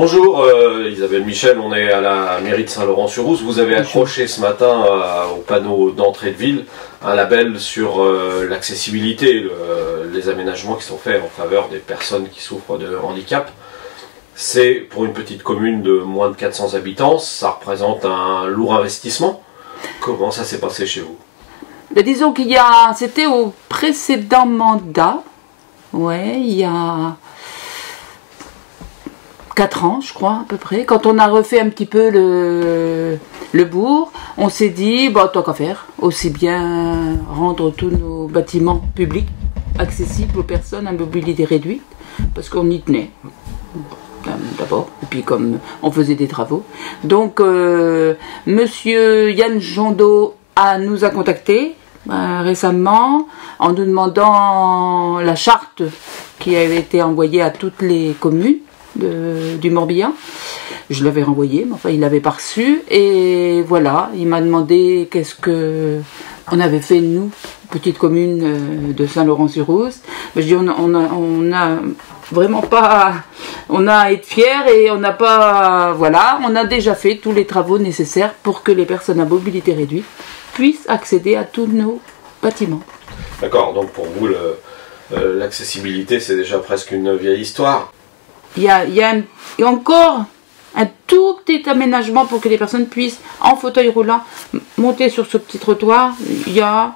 Bonjour Isabelle Michel, on est à la mairie de Saint-Laurent-sur-Ouse. Vous avez accroché ce matin au panneau d'entrée de ville un label sur l'accessibilité, les aménagements qui sont faits en faveur des personnes qui souffrent de handicap. C'est pour une petite commune de moins de 400 habitants, ça représente un lourd investissement. Comment ça s'est passé chez vous? Mais disons c'était au précédent mandat, ouais, il y a 4 ans, je crois, à peu près. Quand on a refait un petit peu le bourg, on s'est dit, bon, tant qu'à faire, aussi bien rendre tous nos bâtiments publics accessibles aux personnes à mobilité réduite, parce qu'on y tenait, d'abord, et puis comme on faisait des travaux. Donc, monsieur Yann Jondot nous a contactés récemment en nous demandant la charte qui avait été envoyée à toutes les communes du Morbihan. Je l'avais renvoyé, mais enfin il l'avait pas reçu, et voilà, il m'a demandé qu'est-ce que on avait fait nous, petite commune de Saint-Laurent-sur-Ouse. Je dis on a vraiment pas, on a à être fiers et on n'a pas, voilà, on a déjà fait tous les travaux nécessaires pour que les personnes à mobilité réduite puissent accéder à tous nos bâtiments. D'accord, donc pour vous l'accessibilité c'est déjà presque une vieille histoire. Il y a encore un tout petit aménagement pour que les personnes puissent, en fauteuil roulant, monter sur ce petit trottoir. Il y a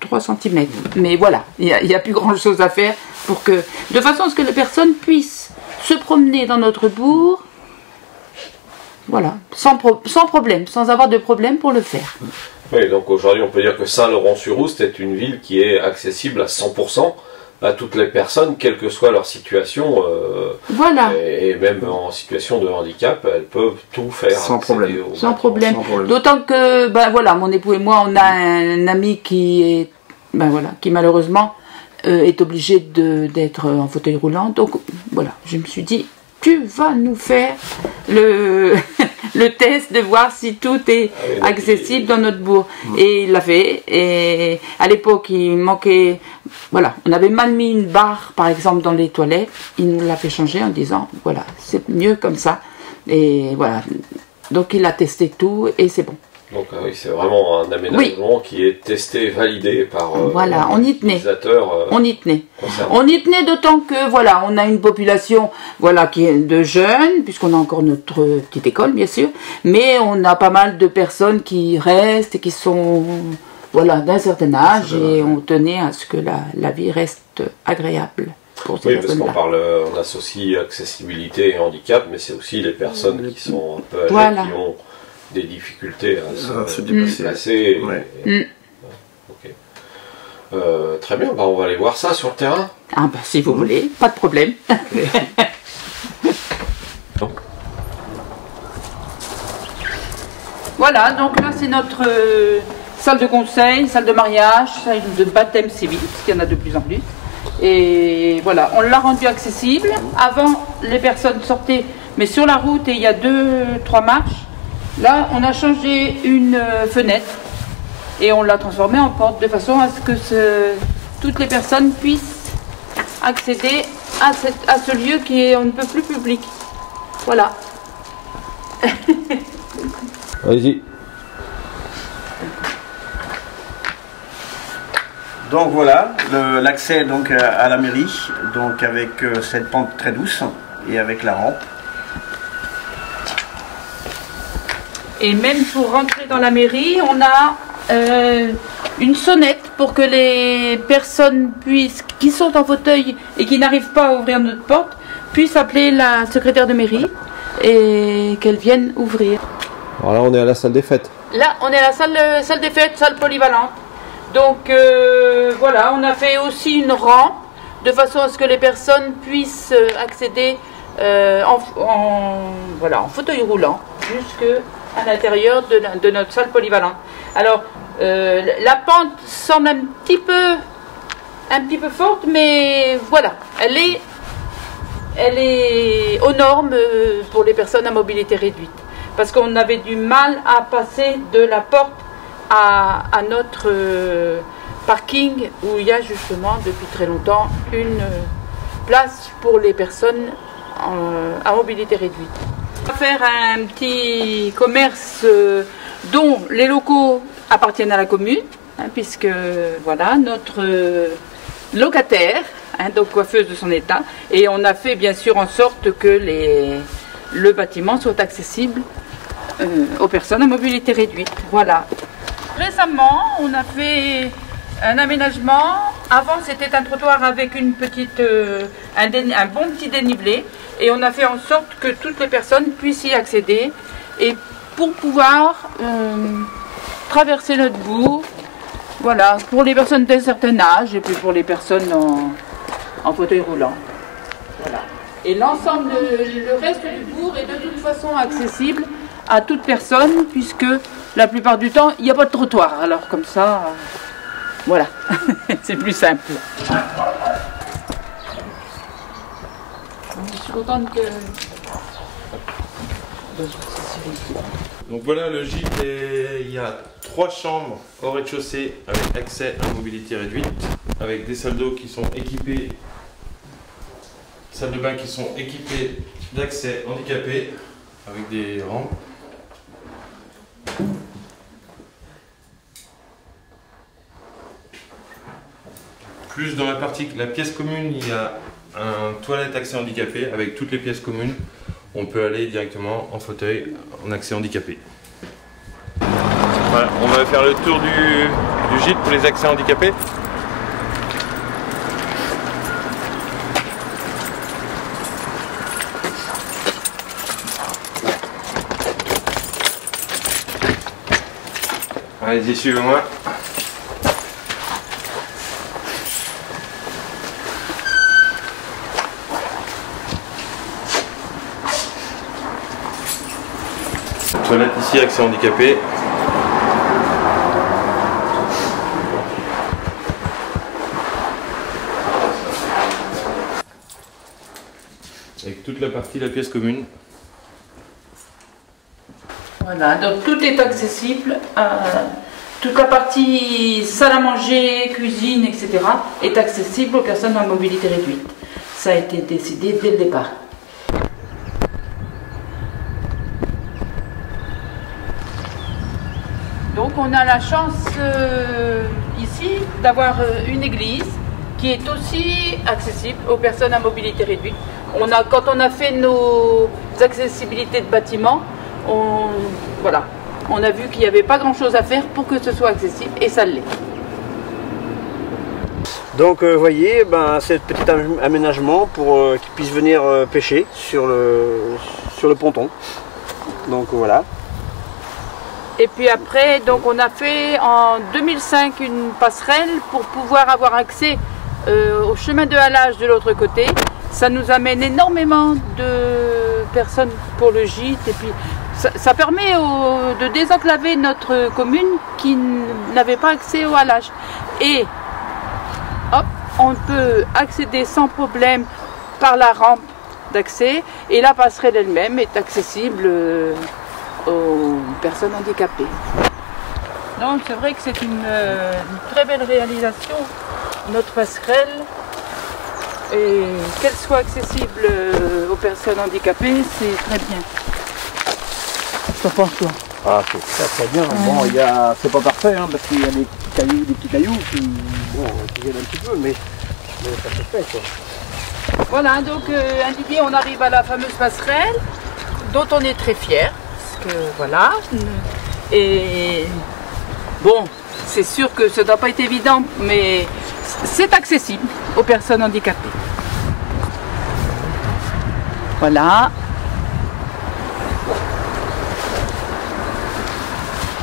3 cm. Mais voilà, il n'y a plus grand chose à faire pour que, de façon à ce que les personnes puissent se promener dans notre bourg, voilà, sans problème, sans avoir de problème pour le faire. Oui, donc aujourd'hui on peut dire que Saint-Laurent-sur-Ouse est une ville qui est accessible à 100% à toutes les personnes, quelle que soit leur situation, voilà. Et même en situation de handicap, elles peuvent tout faire. Sans problème. Sans problème. D'autant que, ben voilà, mon époux et moi, on a un ami qui est, ben voilà, qui malheureusement est obligé d'être en fauteuil roulant. Donc voilà, je me suis dit, tu vas nous faire le test de voir si tout est accessible dans notre bourg. Et il l'a fait. Et à l'époque, il manquait, voilà, on avait mal mis une barre, par exemple, dans les toilettes. Il nous l'a fait changer en disant, voilà, c'est mieux comme ça. Et voilà. Donc il a testé tout et c'est bon. Donc oui, c'est vraiment un aménagement qui est testé, validé par voilà, on y tenait. On y tenait. Concernés. On y tenait, d'autant que voilà, on a une population voilà qui est de jeunes, puisqu'on a encore notre petite école bien sûr, mais on a pas mal de personnes qui restent et qui sont voilà d'un certain âge, et on tenait à ce que la vie reste agréable. Pour ces parce qu'on parle, on associe accessibilité et handicap, mais c'est aussi les personnes qui sont un peu âgées, voilà. qui ont des difficultés à se déplacer. Okay. Très bien, bah on va aller voir ça sur le terrain. Ah bah si vous voulez, pas de problème. Voilà, donc là c'est notre salle de conseil, salle de mariage, salle de baptême civil, parce qu'il y en a de plus en plus. Et voilà, on l'a rendu accessible. Avant, les personnes sortaient, mais sur la route, et il y a 2-3 marches. Là, on a changé une fenêtre et on l'a transformée en porte de façon à ce que toutes les personnes puissent accéder à ce lieu qui est on ne peut plus public. Voilà. Allez-y. Donc voilà, l'accès donc à la mairie, donc avec cette pente très douce et avec la rampe. Et même pour rentrer dans la mairie, on a une sonnette pour que les personnes qui sont en fauteuil et qui n'arrivent pas à ouvrir notre porte puissent appeler la secrétaire de mairie et qu'elle vienne ouvrir. Alors là, on est à la salle des fêtes. Là, on est à la salle des fêtes, salle polyvalente. Donc voilà, on a fait aussi une rampe de façon à ce que les personnes puissent accéder en fauteuil roulant jusque à l'intérieur de notre salle polyvalente. Alors, la pente semble un petit peu forte, mais voilà, elle est aux normes pour les personnes à mobilité réduite. Parce qu'on avait du mal à passer de la porte à notre parking, où il y a justement depuis très longtemps une place pour les personnes à mobilité réduite. On va faire un petit commerce dont les locaux appartiennent à la commune, hein, puisque voilà, notre locataire, hein, donc coiffeuse de son état, et on a fait bien sûr en sorte que le bâtiment soit accessible aux personnes à mobilité réduite. Voilà. Récemment, on a fait un aménagement. Avant, c'était un trottoir avec une petite, un bon petit dénivelé, et on a fait en sorte que toutes les personnes puissent y accéder, et pour pouvoir traverser notre bourg, voilà, pour les personnes d'un certain âge, et puis pour les personnes en fauteuil roulant. Voilà. Et l'ensemble, le reste du bourg est de toute façon accessible à toute personne, puisque la plupart du temps, il n'y a pas de trottoir. Alors comme ça, voilà, c'est plus simple. Je suis contente que... Donc voilà, le gîte, il y a 3 chambres au rez-de-chaussée avec accès à mobilité réduite, avec des salles d'eau qui sont équipées, salles de bain qui sont équipées d'accès handicapé, avec des rampes. Plus dans la pièce commune, il y a un toilette accès handicapé avec toutes les pièces communes. On peut aller directement en fauteuil en accès handicapé. Voilà, on va faire le tour du gîte pour les accès handicapés. Allez-y, suivez-moi. Toilette ici, accès handicapé. Avec toute la partie de la pièce commune. Voilà, donc tout est accessible. Toute la partie salle à manger, cuisine, etc. est accessible aux personnes à mobilité réduite. Ça a été décidé dès le départ. Donc on a la chance ici d'avoir une église qui est aussi accessible aux personnes à mobilité réduite. Quand on a fait nos accessibilités de bâtiments, voilà, on a vu qu'il n'y avait pas grand chose à faire pour que ce soit accessible, et ça l'est. Donc vous voyez, c'est petit aménagement pour qu'ils puissent venir pêcher sur le ponton. Donc voilà. Et puis après, donc on a fait en 2005 une passerelle pour pouvoir avoir accès au chemin de halage de l'autre côté. Ça nous amène énormément de personnes pour le gîte, et puis ça permet de désenclaver notre commune qui n'avait pas accès au halage. Et hop, on peut accéder sans problème par la rampe d'accès, et la passerelle elle-même est accessible aux personnes handicapées. Donc c'est vrai que c'est une très belle réalisation, notre passerelle, et qu'elle soit accessible aux personnes handicapées, c'est très bien. Qu'en penses-toi? Ah, c'est très bien. Bon, c'est pas parfait, hein, parce qu'il y a des petits cailloux qui viennent un petit peu, mais ça se fait, quoi. Voilà, donc indiqué, on arrive à la fameuse passerelle, dont on est très fiers. Que voilà, et bon, c'est sûr que ça ne doit pas être évident, mais c'est accessible aux personnes handicapées. Voilà.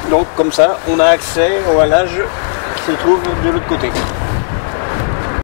Donc comme ça, on a accès au halage qui se trouve de l'autre côté.